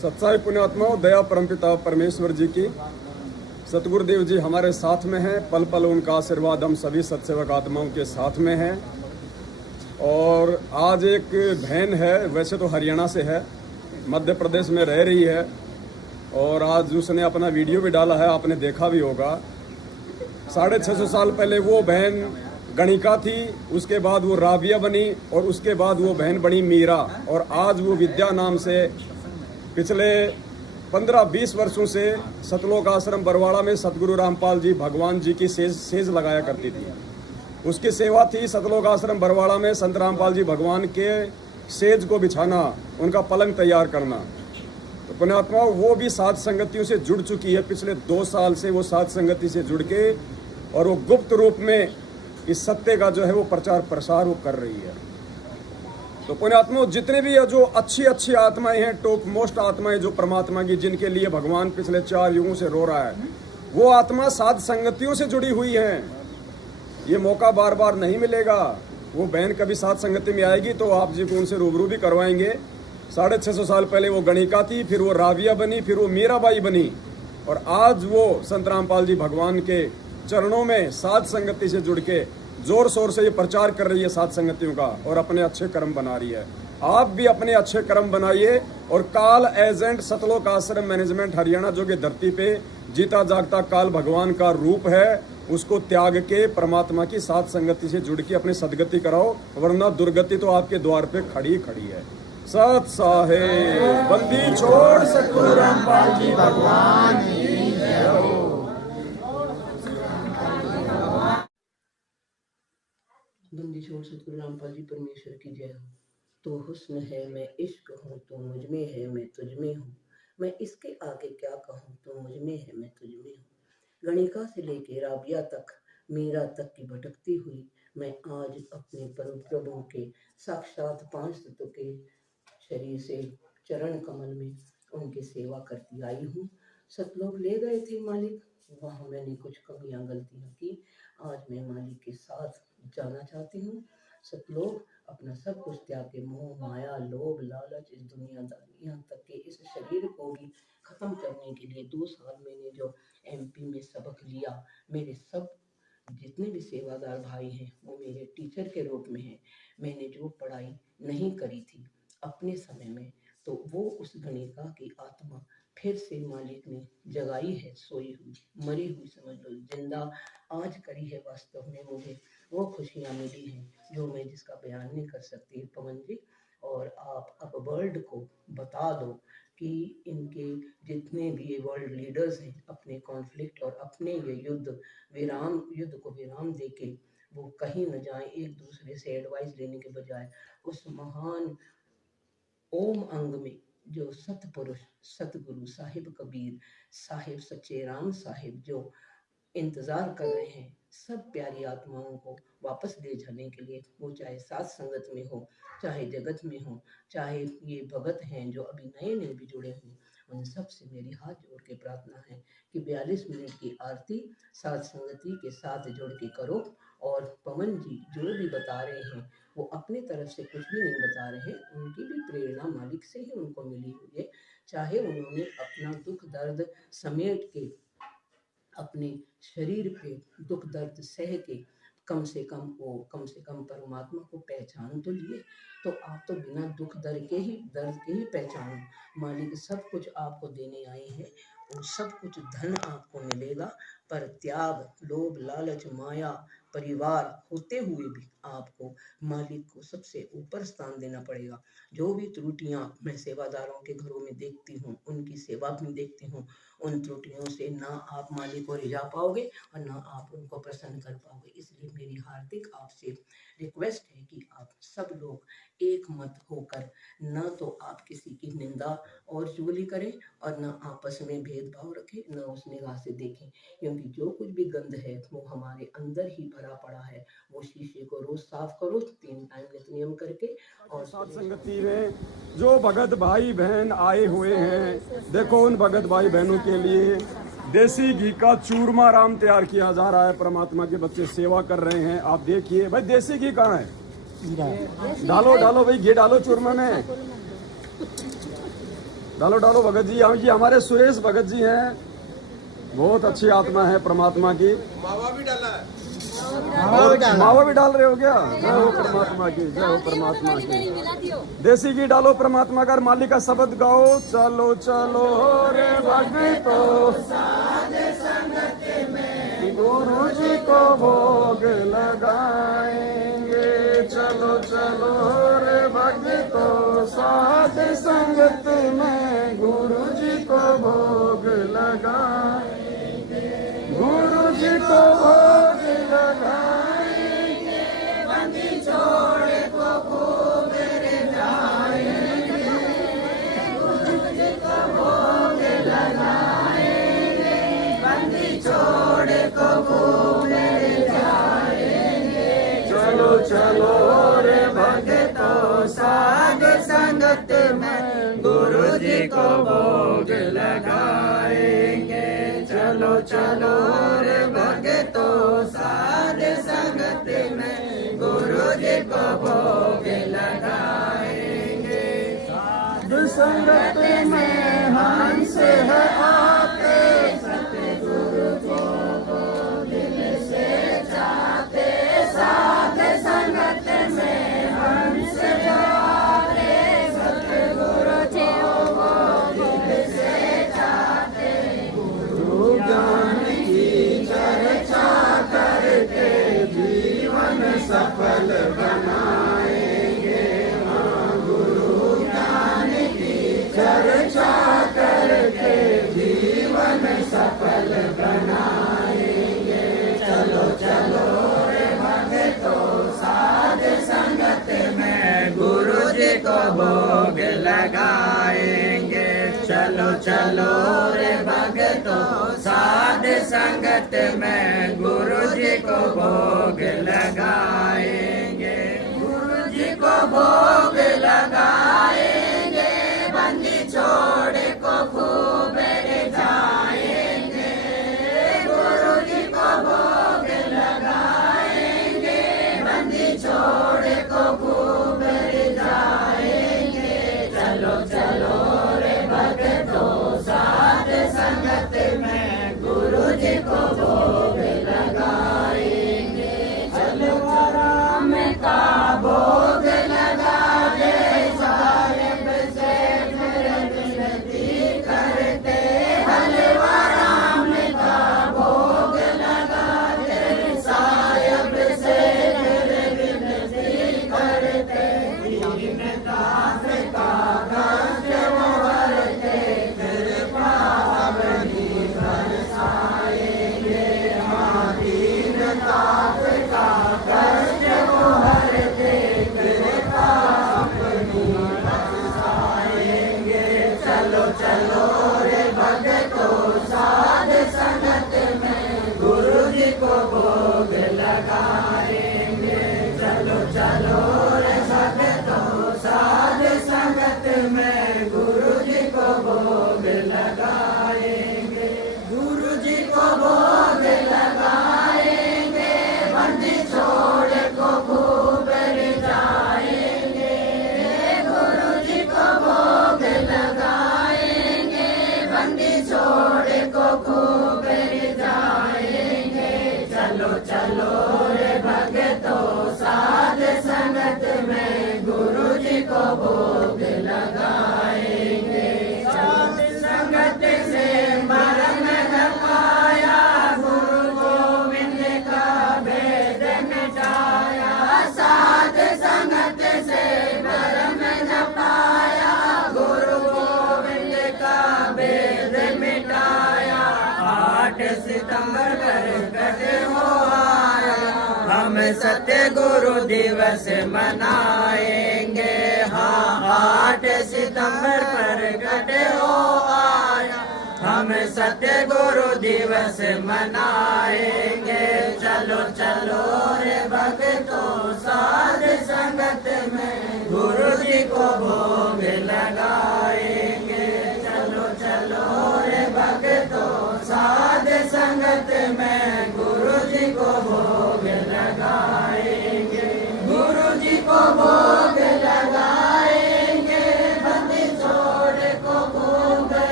सच्चाई पुण्यात्माओं, दया परमपिता परमेश्वर जी की, सतगुरुदेव जी हमारे साथ में हैं। पल पल उनका आशीर्वाद हम सभी सत्सेवक आत्माओं के साथ में है। और आज एक बहन है, वैसे तो हरियाणा से है, मध्य प्रदेश में रह रही है, और आज उसने अपना वीडियो भी डाला है, आपने देखा भी होगा। 650 साल पहले वो बहन गणिका थी, उसके बाद वो राबिया बनी, और उसके बाद वो बहन बनी मीरा, और आज वो विद्या नाम से पिछले 15-20 वर्षों से सतलोक आश्रम बरवाड़ा में सतगुरु रामपाल जी भगवान जी की सेज लगाया करती थी। उसकी सेवा थी सतलोक आश्रम बरवाड़ा में संत रामपाल जी भगवान के सेज को बिछाना, उनका पलंग तैयार करना। तो पुण्यात्मा वो भी साध संगतियों से जुड़ चुकी है। पिछले 2 साल से वो साध संगति से जुड़ के, और वो गुप्त रूप में इस सत्य का जो है वो प्रचार प्रसार वो कर रही है। तो पुण्यात्मा जितने भी है जो अच्छी आत्माएं हैं, टॉप मोस्ट आत्माएं जो परमात्मा की, जिनके लिए भगवान पिछले 4 युगों से रो रहा है, वो आत्मा साध संगतियों से जुड़ी हुई है। ये मौका बार बार नहीं मिलेगा। वो बहन कभी साध संगति में आएगी तो आप जी को उनसे रूबरू भी करवाएंगे। 650 साल पहले वो गणिका थी, फिर वो राबिया बनी, फिर वो मीराबाई बनी, और आज वो संत रामपाल जी भगवान के चरणों में साध संगति से जुड़ के जोर शोर से ये प्रचार कर रही है साध संगतियों का, और अपने अच्छे कर्म बना रही है। आप भी अपने अच्छे कर्म बनाइए, और काल एजेंट सतलोक आश्रम मैनेजमेंट हरियाणा जो कि धरती पे जीता जागता काल भगवान का रूप है, उसको त्याग के परमात्मा की साध संगति से जुड़ के अपनी सदगति कराओ, वरना दुर्गति तो आपके द्वार पे खड़ी है। सत साहेब बंदी छोड़ सतगुरु रामपाल जी भगवान की जय हो। बंदी छोड़ सतगुरु रामपाल जी परमेश्वर की जय हो। तो हुस्न है मैं इश्क हूँ, तो मुझ में है मैं तुझ में हूँ, मैं इसके आगे क्या कहूँ, तो मुझ में है मैं तुझ में हूँ। गणिका से लेके राबिया तक, मीरा तक की भटकती हुई मैं आज अपने परम प्रभु के साक्षात 5 तत्व के शरीर से चरण कमल में उनकी सेवा करती आई हूँ। सतलोक ले गए थे मालिक, वहाँ मैंने कुछ कमियां गलतियां की, आज मैं मालिक के साथ जाना चाहती हूँ। सतलोक अपना सब कुछ त्याग के मोह माया लोभ लालच इस दुनियादारी, यहाँ तक कि इस शरीर को भी खत्म करने के लिए 2 साल मैंने जो MP में सबक लिया, मेरे सब जितने भी सेवादार भाई हैं वो मेरे टीचर के रूप में हैं। मैंने जो पढ़ाई नहीं करी थी अपने समय में, तो वो उस गणिका की आत्मा फिर से मालिक ने जगाई है, सोई हुई मरी हुई समझ लो, जिंदा आज करी है। वास्तव में मुझे वो खुशियाँ मिली हैं जो मैं जिसका बयान नहीं कर सकती पवन जी। और आप अब वर्ल्ड को बता दो कि इनके जितने भी ये वर्ल्ड लीडर्स हैं, अपने कॉन्फ्लिक्ट और अपने ये युद्ध को विराम देके वो कहीं न जाएं, एक दूसरे से एडवाइस लेने के बजाय उस महान ओम अंग में जो सतपुरुष सतगुरु साहिब कबीर साहिब सच्चे राम साहिब जो इंतजार कर रहे हैं सब प्यारी आत्माओं को वापस ले जाने के लिए, वो चाहे साथ संगत में हो, चाहे जगत में हो, चाहे ये भगत हैं जो अभी नए भी जुड़े हुए, उन सब से मेरी हाथ जोड़ के प्रार्थना है कि 42 मिनट की आरती साथ संगति के साथ जोड़ के करो। और पवन जी जो भी बता रहे हैं वो अपनी तरफ से कुछ भी नहीं बता रहे, उनकी भी प्रेरणा मालिक से ही उनको मिली हुई है। चाहे उन्होंने अपना दुख दर्द समेट के अपने शरीर पे दुख दर्द सह के कम से कम परमात्मा को पहचान तो लिए, तो आप तो बिना दुख दर्द के ही पहचानो। मालिक सब कुछ आपको देने आए हैं, और सब कुछ धन आपको मिलेगा, पर त्याग लोभ लालच माया परिवार होते हुए भी आपको मालिक को सबसे ऊपर स्थान देना पड़ेगा। जो भी त्रुटियां मैं सेवादारों के घरों में देखती हूँ, उनकी सेवा में देखती हूँ, उन त्रुटियों से ना आप मालिक को रिझा पाओगे और ना आप उनको प्रसन्न कर पाओगे। इसलिए मेरी हार्दिक आपसे रिक्वेस्ट है कि आप सब लोग एक मत होकर न तो आप किसी की निंदा और चुगली करें और न आपस में भेदभाव रखें, न उस निगाह से देखें, क्योंकि जो कुछ भी गंद है वो हमारे अंदर ही भरा पड़ा है। वो शीशे को रोज साफ करो 3 टाइम नियम करके। और साथ संगति में जो भगत भाई बहन आए हुए हैं, देखो उन भगत भाई बहनों के लिए देसी घी का चूरमा राम तैयार किया जा रहा है। परमात्मा के बच्चे सेवा कर रहे हैं, आप देखिए। भाई देसी घी कहाँ है? डालो भाई, घी डालो चूरमा में। डालो डालो भगत जी। ये हमारे सुरेश भगत जी हैं, बहुत अच्छी आत्मा है परमात्मा की। मावा भी डाला है। मावा भी डाल रहे हो क्या? जय हो परमात्मा की, जय हो परमात्मा की। देसी घी डालो परमात्मा का, मालिक का शब्द गाओ। चलो चलो रे भक्तो गुरु जी को भोग लगाएंगे। चलो चलो रे भक्तो साध संगत में गुरु जी को भोग लगाएंगे। गुरु जी को भोग लगाएंगे, बंदी छोड़ को खूब रे जाएंगे। गुरु जी को भोग लगाएंगे, बंदी छोड़ को खूब रे जाएंगे। चलो चलो रे भक्तो साध संगत में गुरु जी को भोग लगाएंगे। चलो चलो रे भक्तो साध संगत में गुरु जी को भोग लगाएंगे। साध संगत में हंस है आते, सतगुरु को दिल से चाहते। साध संगत में हंस आते, सतगुरु को दिल से चाहते। गुरु ज्ञान की चर्चा करके जीवन सफल बनाएंगे। हाँ, गुरु ज्ञान की चर्चा करके जीवन सफल बनाएंगे। चलो चलो रे भक्तो साध संगत में गुरु जी को भोग लगाएंगे। चलो चलो रे भक्तो साध संगत में गुरु जी को भोग लगाएंगे। गुरु जी को भोग लगाएंगे, बंदी छोड़ को खूब रे जाएंगे। गुरु जी को भोग लगाएंगे, बंदी छोड़ को खूब रे जाएंगे। चलो चलो रे भक्तो साध संगत में गुरु जी को भोग लगाएंगे। चलो राम का भोग लगा दे, साहिब से फिर विनती करते। हलवा राम का भोग लगा दे, साहिब से फिर विनती करते। दीनदास का कष्ट वो हरते, कृपा अपनी बरसाएंगे। हाँ, दीनदास का कष्ट वो हरते, कृपा अपनी बरसाएंगे। चलो चलो रे भक्तो साध संगत में गुरु जी को भोग लगाएंगे। चलो चलो रे भक्तो साध संगत में गुरु जी को भोग लगाएंगे। गुरु जी को भोग लगाएंगे, बंदी छोड़ को खूब रे जाएंगे। गुरु जी को भोग लगाएंगे, बंदी छोड़ को खूब रे जाएंगे। चलो चलो रे भक्तो साध संगत में गुरु जी को भोग लगाएंगे। साध संगत से मरम न पाया, गुरु गोविंद का भेद मिटाया। साध संगत से मरम न पाया, गुरु गोविंद का भेद मिटाया। 8 सितंबर प्रकट हो आया, हम सत्य गुरु दिवस मनाएंगे। हाँ, 8 सितंबर प्रकट हो आया, हम सत्य गुरु दिवस मनाएंगे। चलो चलो रे भक्तो साध संगत में गुरु जी को भोग लगाएंगे। चलो चलो रे भक्तो साध संगत में गुरु जी को भोग लगाएंगे। गुरु जी को भोग लगाएंगे, बंदी छोड़ को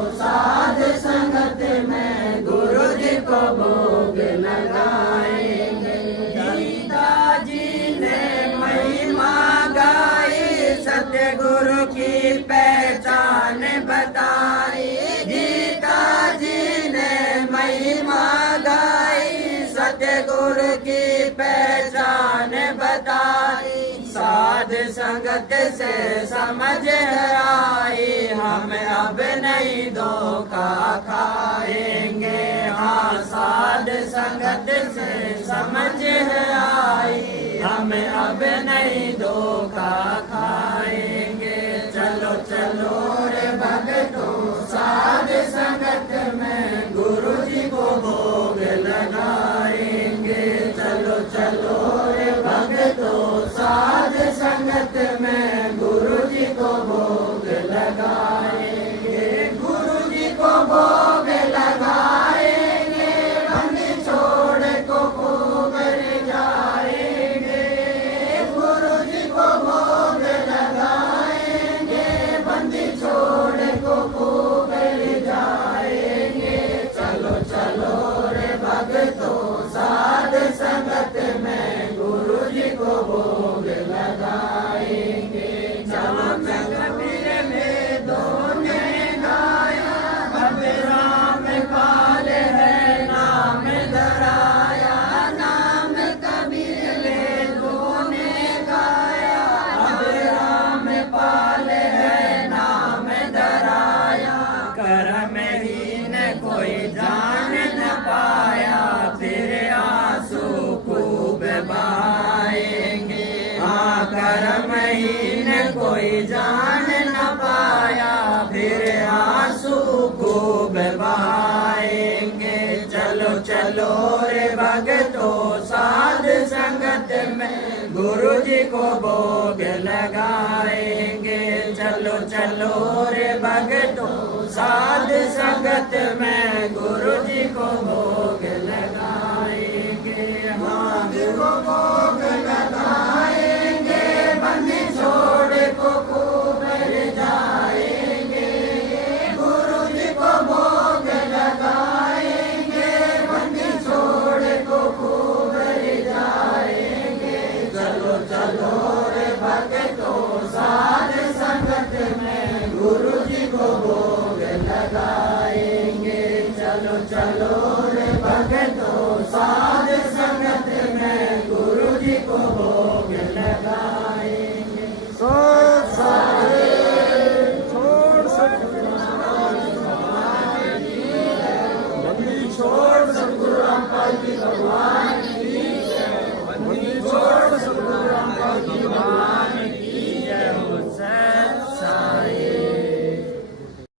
साध संगत में गुरु जी को भोग लगाएंगे। गीता जी ने महिमा गाई, सतगुरु की पहचान बताई। गीता जी ने महिमा गाई, सतगुरु की पहचान बताई। साध संगत से समझ आई, हम अब नहीं धोखा खाएंगे। हाँ, साध संगत से समझ आई, हम अब नहीं धोखा खाएंगे। चलो चलो रे भक्तों, साध संगत में गुरु जी को भोग लगाएंगे। चलो चलो रे भक्तों, साध संगत में गुरु जी को भोग लगाएंगे। गुरु जी को भोग लगाएंगे, बंदी छोड़ को खूब जाएंगे। गुरु जी को भोग लगाएंगे, बंदी छोड़ को खूब जाएंगे। चलो चलो रे भक्तों, साध संगत में गुरु जी को भोग लगाएंगे। चलो कबीर वेदों ने गाया, अब राम काल है नाम धराया। नाम कबीर वेदों ने गाया, अब राम पाल है नाम धराया। कर्महीन कोई जान न पाया, फिर आंसू खूब बहाएंगे। हाँ, कर्महीन कोई जान न पाया, फिर आंसू खूब बहाएंगे। चलो चलो रे भक्तों, साध संगत में गुरु जी को भोग लगाएंगे। चलो चलो रे भक्तों, साध संगत में गुरु जी को भोग लगाएंगे। हाँ, गुरु भोग लगाएंगे, बंदी छोड़ को खूब जाएंगे। गुरु जी को भोग लगाएंगे, बंदी छोड़ को खूब जाएंगे। चलो चलो रे भक्तों, साध संगत में गुरु जी को भोग लगाएंगे। चलो चलो रे भक्तों, साध संगत में गुरु जी को